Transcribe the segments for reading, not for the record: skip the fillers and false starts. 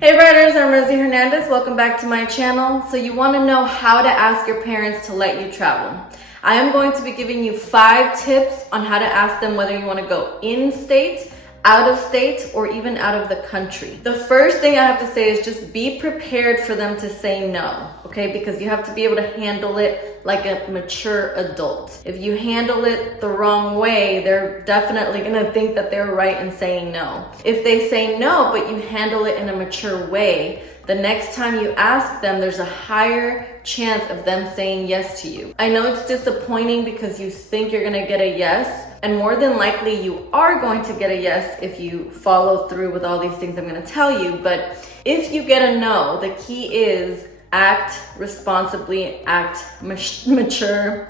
Hey writers, I'm Rosy Hernandez. Welcome back to my channel. So you want to know how to ask your parents to let you travel. I am going to be giving you 5 tips on how to ask them whether you want to go in-state, out of state, or even out of the country. The first thing I have to say is just be prepared for them to say no, okay? Because you have to be able to handle it like a mature adult. If you handle it the wrong way, they're definitely gonna think that they're right in saying no. If they say no, but you handle it in a mature way, the next time you ask them, there's a higher chance of them saying yes to you. I know it's disappointing because you think you're gonna get a yes, and more than likely you are going to get a yes if you follow through with all these things I'm gonna tell you. But if you get a no, the key is act responsibly, act mature.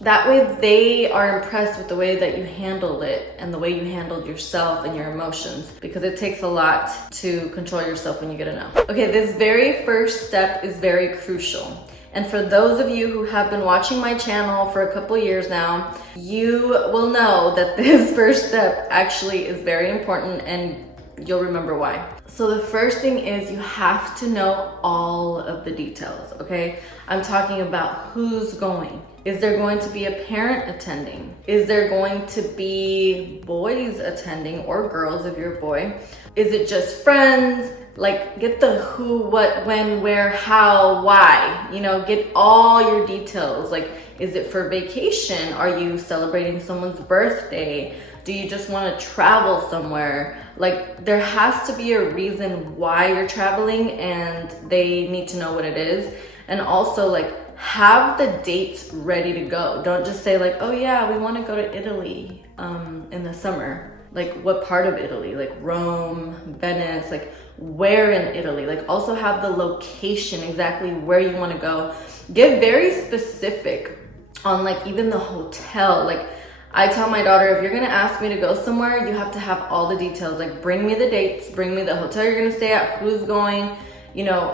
That way they are impressed with the way that you handled it and the way you handled yourself and your emotions, because it takes a lot to control yourself when you get a no. Okay, this very first step is very crucial. And for those of you who have been watching my channel for a couple years now, you will know that this first step actually is very important, and you'll remember why. So the first thing is you have to know all of the details, okay? I'm talking about who's going. Is there going to be a parent attending? Is there going to be boys attending, or girls if you're a boy? Is it just friends? Like, get the who, what, when, where, how, why, get all your details. Like, is it for vacation? Are you celebrating someone's birthday? Do you just want to travel somewhere? Like, there has to be a reason why you're traveling, and they need to know what it is. And also, like, have the dates ready to go. Don't just say like, oh yeah, we want to go to Italy in the summer. Like, what part of Italy? Like Rome, Venice, like where in Italy? Like, also have the location, exactly where you want to go. Get very specific on like even the hotel. Like, I tell my daughter, if you're gonna ask me to go somewhere, you have to have all the details. Like, bring me the dates, bring me the hotel you're gonna stay at, who's going,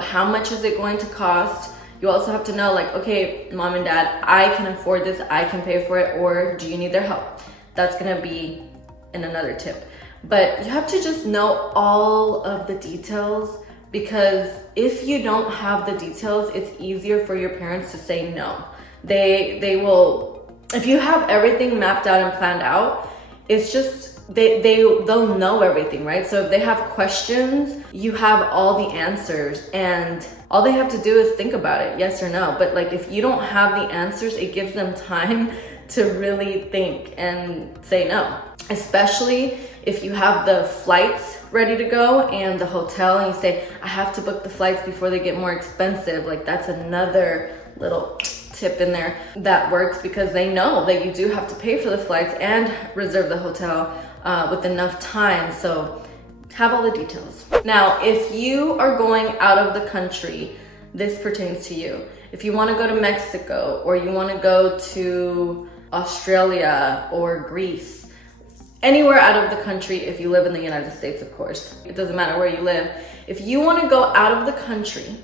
how much is it going to cost. You also have to know, like, okay, mom and dad, I can afford this, I can pay for it, or do you need their help? That's gonna be in another tip. But you have to just know all of the details, because if you don't have the details, it's easier for your parents to say no. They will, if you have everything mapped out and planned out, it's just, they'll know everything, right? So if they have questions, you have all the answers, and all they have to do is think about it, yes or no. But like, if you don't have the answers, it gives them time to really think and say no. Especially if you have the flights ready to go and the hotel, and you say, I have to book the flights before they get more expensive. Like, that's another little tip in there that works, because they know that you do have to pay for the flights and reserve the hotel with enough time. So have all the details. Now, if you are going out of the country, this pertains to you. If you want to go to Mexico, or you want to go to Australia or Greece, anywhere out of the country, if you live in the United States, of course, it doesn't matter where you live. If you want to go out of the country,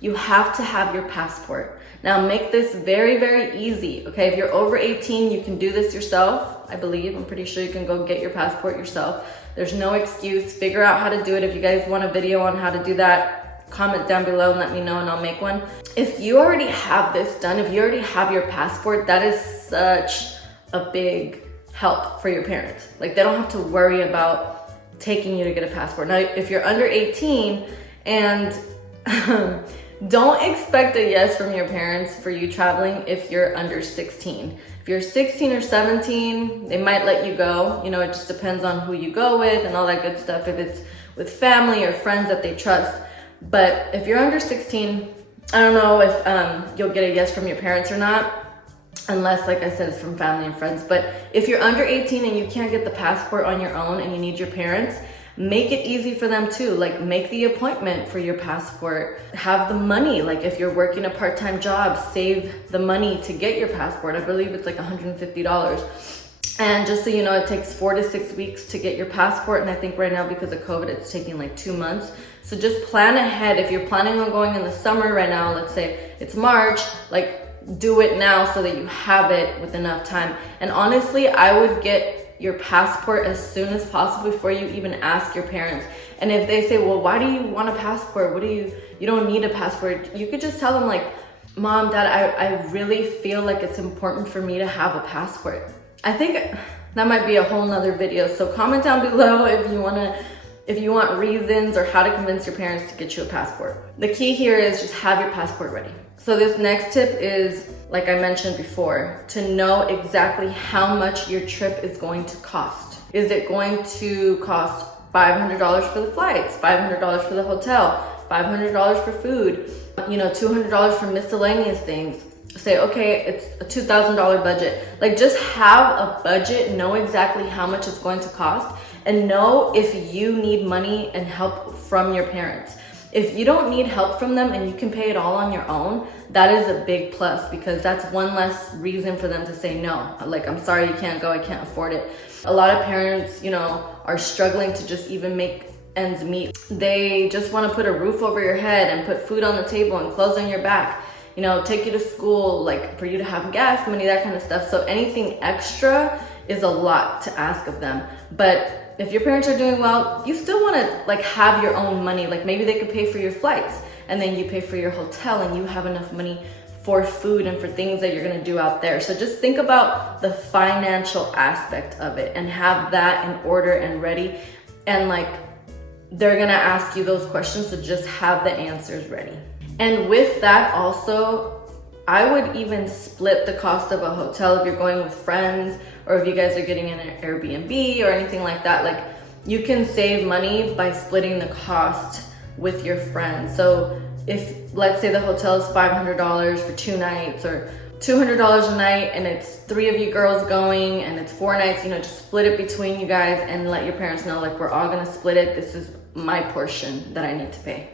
you have to have your passport. Now, make this very, very easy, okay? If you're over 18, you can do this yourself, I believe. I'm pretty sure you can go get your passport yourself. There's no excuse. Figure out how to do it. If you guys want a video on how to do that, comment down below and let me know, and I'll make one. If you already have this done, if you already have your passport, that is such a big help for your parents. Like, they don't have to worry about taking you to get a passport. Now, if you're under 18, and don't expect a yes from your parents for you traveling if you're under 16. If you're 16 or 17, they might let you go. It just depends on who you go with and all that good stuff, if it's with family or friends that they trust. But if you're under 16, I don't know if you'll get a yes from your parents or not, unless, like I said, it's from family and friends. But if you're under 18 and you can't get the passport on your own and you need your parents, make it easy for them too. Like, make the appointment for your passport. Have the money. Like, if you're working a part-time job, save the money to get your passport. I believe it's like $150. And just so you know, it takes 4 to 6 weeks to get your passport. And I think right now, because of COVID, it's taking like 2 months. So just plan ahead. If you're planning on going in the summer right now, let's say it's March, like, do it now so that you have it with enough time. And honestly, I would get get your passport as soon as possible before you even ask your parents. And if they say, well, why do you want a passport? You don't need a passport. You could just tell them like, Mom, Dad, I really feel like it's important for me to have a passport. I think that might be a whole nother video. So comment down below if you want reasons or how to convince your parents to get you a passport. The key here is just have your passport ready. So this next tip is, like I mentioned before, to know exactly how much your trip is going to cost. Is it going to cost $500 for the flights, $500 for the hotel, $500 for food, $200 for miscellaneous things? Say, okay, it's a $2,000 budget. Like, just have a budget, know exactly how much it's going to cost, and know if you need money and help from your parents. If you don't need help from them and you can pay it all on your own, that is a big plus, because that's one less reason for them to say no. Like, I'm sorry, you can't go, I can't afford it. A lot of parents, are struggling to just even make ends meet. They just want to put a roof over your head and put food on the table and clothes on your back, take you to school, like for you to have gas money, that kind of stuff. So anything extra is a lot to ask of them. But if your parents are doing well, you still want to have your own money. Like, maybe they could pay for your flights and then you pay for your hotel and you have enough money for food and for things that you're gonna do out there. So just think about the financial aspect of it and have that in order and ready. And they're gonna ask you those questions, so just have the answers ready. And with that also, I would even split the cost of a hotel if you're going with friends, or if you guys are getting an Airbnb or anything like that. You can save money by splitting the cost with your friends. So if, let's say the hotel is $500 for 2 nights, or $200 a night, and it's 3 of you girls going and it's 4 nights, just split it between you guys and let your parents know, we're all gonna split it. This is my portion that I need to pay.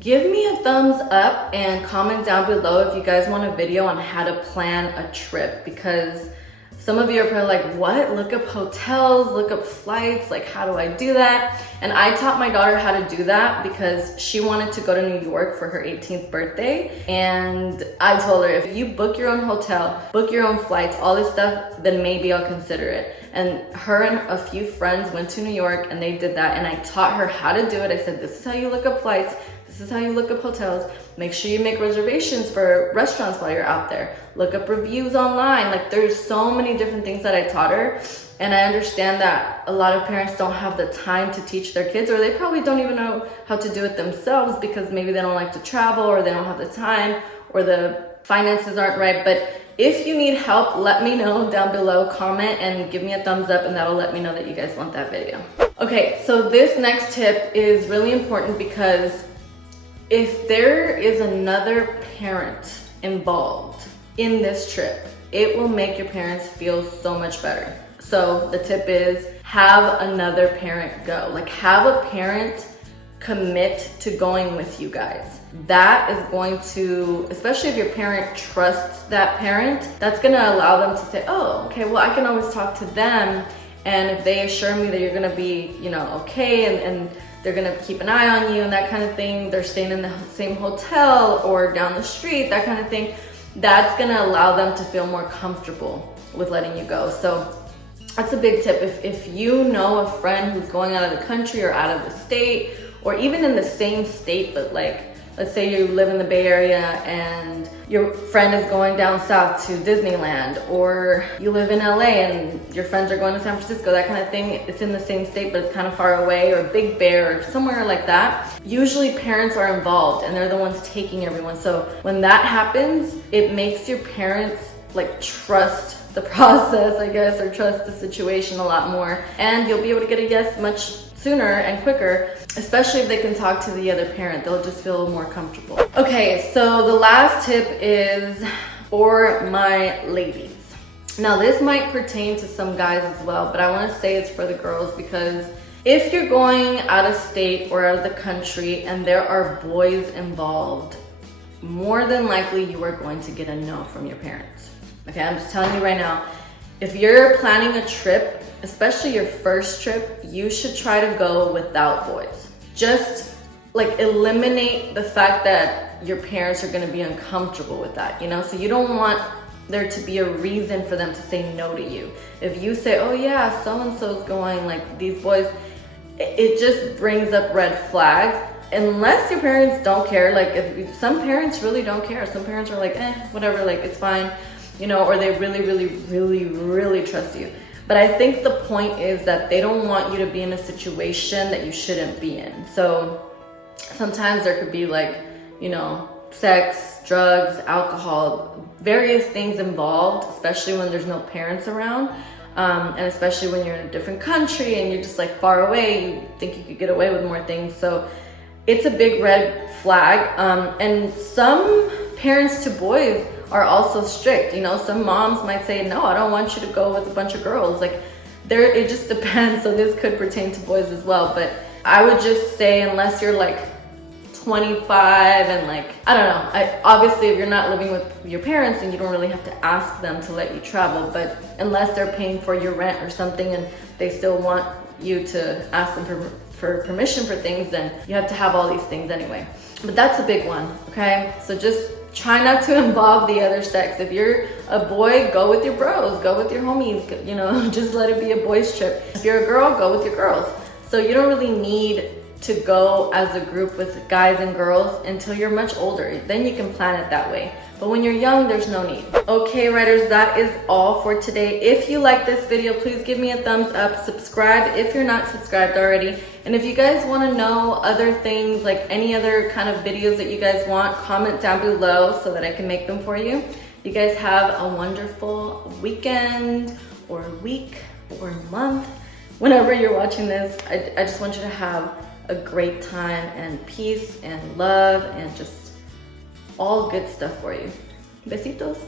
Give me a thumbs up and comment down below if you guys want a video on how to plan a trip, because some of you are probably like, what? Look up hotels, look up flights, how do I do that? And I taught my daughter how to do that because she wanted to go to New York for her 18th birthday. And I told her, if you book your own hotel, book your own flights, all this stuff, then maybe I'll consider it. And her and a few friends went to New York and they did that. And I taught her how to do it. I said, this is how you look up flights. This is how you look up hotels. Make sure you make reservations for restaurants while you're out there. Look up reviews online. There's so many different things that I taught her. And I understand that a lot of parents don't have the time to teach their kids, or they probably don't even know how to do it themselves because maybe they don't like to travel, or they don't have the time, or the finances aren't right. But if you need help, let me know down below, comment and give me a thumbs up, and that'll let me know that you guys want that video. Okay, so this next tip is really important, because if there is another parent involved in this trip, it will make your parents feel so much better. So the tip is, have another parent go. Have a parent commit to going with you guys. That is going to, especially if your parent trusts that parent, that's gonna allow them to say, oh, okay, well, I can always talk to them. And if they assure me that you're gonna be, okay, and they're gonna keep an eye on you and that kind of thing, they're staying in the same hotel or down the street, that kind of thing, that's gonna allow them to feel more comfortable with letting you go. So that's a big tip. If you know a friend who's going out of the country or out of the state, or even in the same state, but let's say you live in the Bay Area and your friend is going down south to Disneyland, or you live in LA and your friends are going to San Francisco, that kind of thing. It's in the same state, but it's kind of far away, or Big Bear, or somewhere like that. Usually parents are involved and they're the ones taking everyone. So when that happens, it makes your parents trust the process, I guess, or trust the situation a lot more. And you'll be able to get a yes much sooner and quicker, especially if they can talk to the other parent. They'll just feel more comfortable. Okay, so the last tip is for my ladies. Now this might pertain to some guys as well, but I want to say it's for the girls, because if you're going out of state or out of the country and there are boys involved, more than likely you are going to get a no from your parents. Okay, I'm just telling you right now, if you're planning a trip, especially your first trip, you should try to go without boys. Just eliminate the fact that your parents are gonna be uncomfortable with that, So you don't want there to be a reason for them to say no to you. If you say, oh yeah, so-and-so's going, like these boys, it just brings up red flags. Unless your parents don't care, like if some parents really don't care. Some parents are like, whatever, like it's fine, you know, or they really, really, really, really trust you. But I think the point is that they don't want you to be in a situation that you shouldn't be in. So sometimes there could be like, you know, sex, drugs, alcohol, various things involved, especially when there's no parents around. And especially when you're in a different country and you're just like far away, you think you could get away with more things. So it's a big red flag. And some parents to boys are also strict. You know, some moms might say, no, I don't want you to go with a bunch of girls. Like it just depends. So this could pertain to boys as well. But I would just say, unless you're like 25 and like, I don't know. Obviously, if you're not living with your parents, and you don't really have to ask them to let you travel. But unless they're paying for your rent or something and they still want you to ask them for permission for things, then you have to have all these things anyway. But that's a big one, okay? So just try not to involve the other sex. If you're a boy, go with your bros, go with your homies, you know, just let it be a boys trip. If you're a girl, go with your girls. So you don't really need to go as a group with guys and girls until you're much older. Then you can plan it that way. But when you're young, there's no need. Okay, writers, that is all for today. If you like this video, please give me a thumbs up. Subscribe if you're not subscribed already. And if you guys want to know other things, like any other kind of videos that you guys want, comment down below so that I can make them for you. You guys have a wonderful weekend or week or month. Whenever you're watching this, I just want you to have a great time and peace and love and just all good stuff for you. Besitos.